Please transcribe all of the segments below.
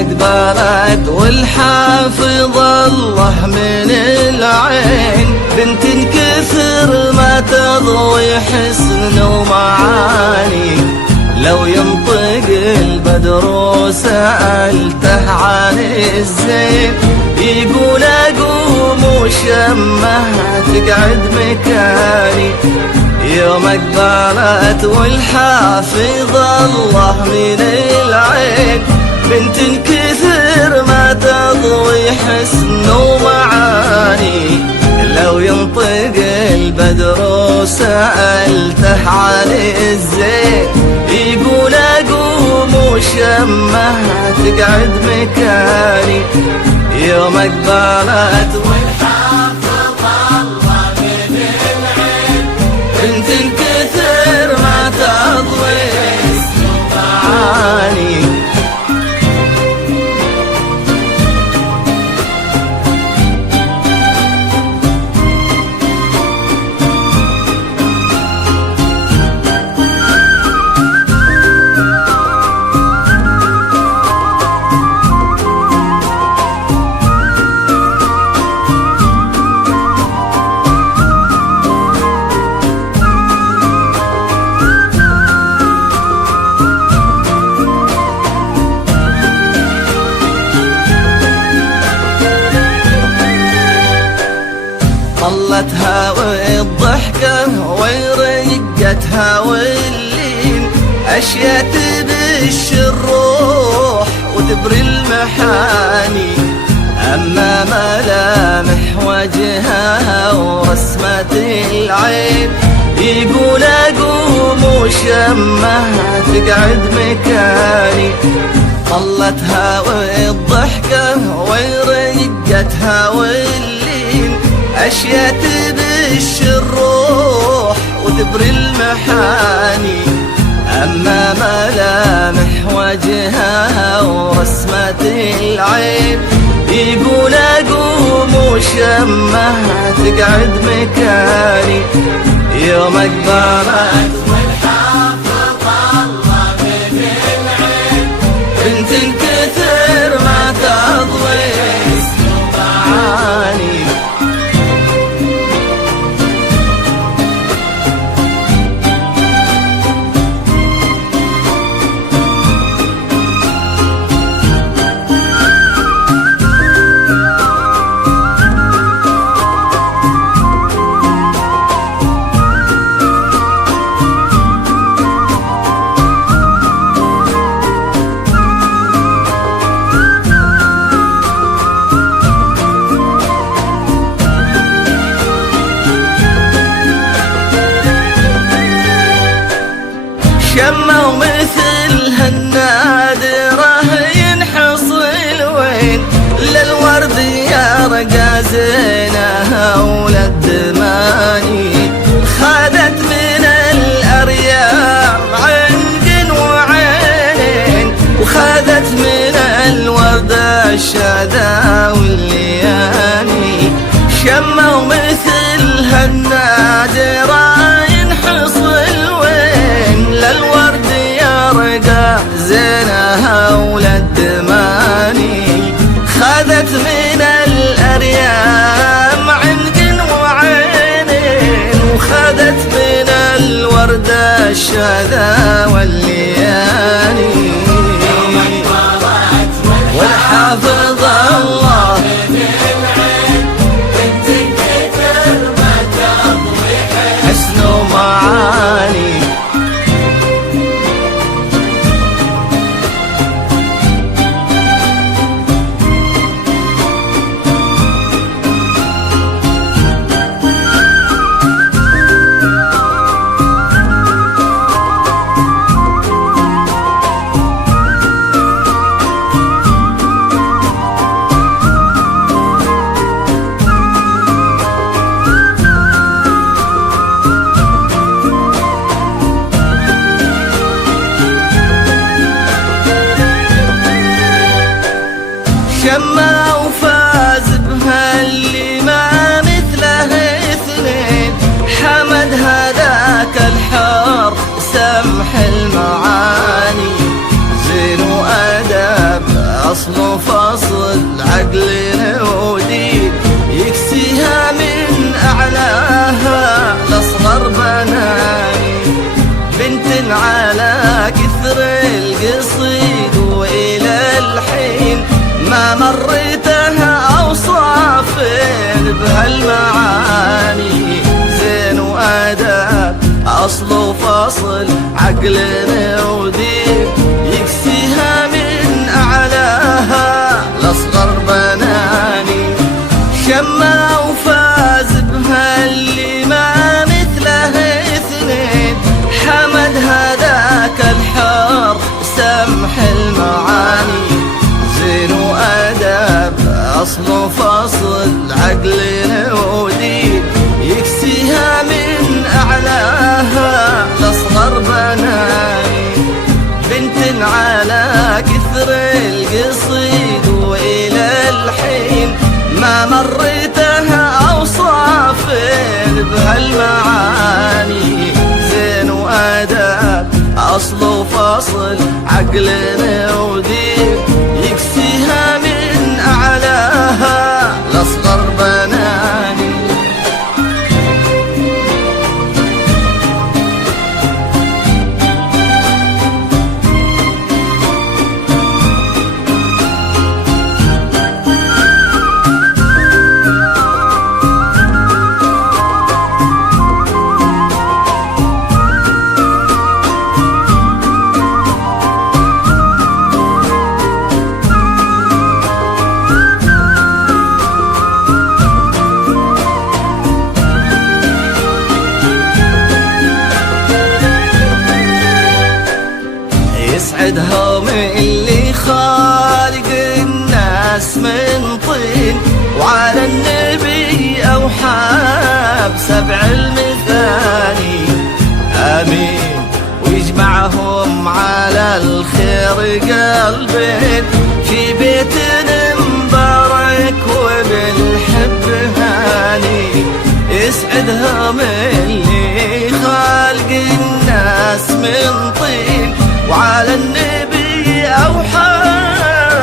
اقبلت والحافظ الله من العين، بنت كثر ما تضوي حسن ومعاني. لو ينطق البدر وسألته عن الزين، يقول اقوم وشمه تقعد مكاني. يوم اقبلت والحافظ الله من العين، بنت كثر ما تضوي حسن ومعاني. لو ينطق البدر وسألته عن الزين، يقول اقوم وشمه تقعد مكاني. يوم اقبلت والحافظ الله من العين، بنت كثر ما تضوي حسن ومعاني. طلتها والضحكة ورقتها واللين، أشياء تبش الروح وتبري المحاني. أما ملامح وجهها ورسمة العين، يقول أقوم وشمه تقعد مكاني. طلتها والضحكة ورقتها واللين، أشياء تبش الروح وتبري المحاني. أما ملامح وجهها ورسمة العين، يقول أقوم وشمه تقعد مكاني. يوم اقبلت والحافظ الله من العين، بنت كثر ما تضوي حسن ومعاني. شموا مثلها النادرة ينحصل وين، للورد يا رقا زينها وللدماني. خادت من الأرياح عند وعين، وخادت من الورد الشذا واللياني. شموا مثلها النادرة ينحصل وين، للورد يرقى زينها وللدماني. خذت من الأريام عنق وعينين، وخذت من الورد الشذا واللياني. والحافظ الله حسن ومعاني. القصيد وإلى الحين ما مريتها أوصاف بهالمعاني. زين وآداب أصل وفصل عقل ودين يكسيها من أعلاها لأصغر بناني. شما وفاز بها اللي ما مثله اثنين، حمد هذاك الحار سمح المعاني. زين وآداب أصل وفصل عقل ودين يكسيها من أعلاها لأصغر بناني. بنت على كثر القصيد وإلى الحين ما مريتها أوصاف بهالمعاني. زين وآداب أصل وفصل عقل ودين يكسيها من أعلاها لأصغر بناني. يسعدهم اللي خالق الناس من طين، وعلى النبي أوحى بسبع المثاني. آمين ويجمعهم على الخير قلبين في بيت مبارك وبالحب هاني. يسعدهم اللي خالق الناس من طين، وعلى النبي أوحى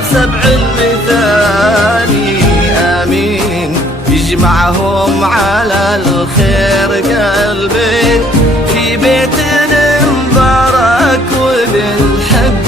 بسبع المثاني. آمين يجمعهم على الخير قلبين في بيت مبارك وبالحب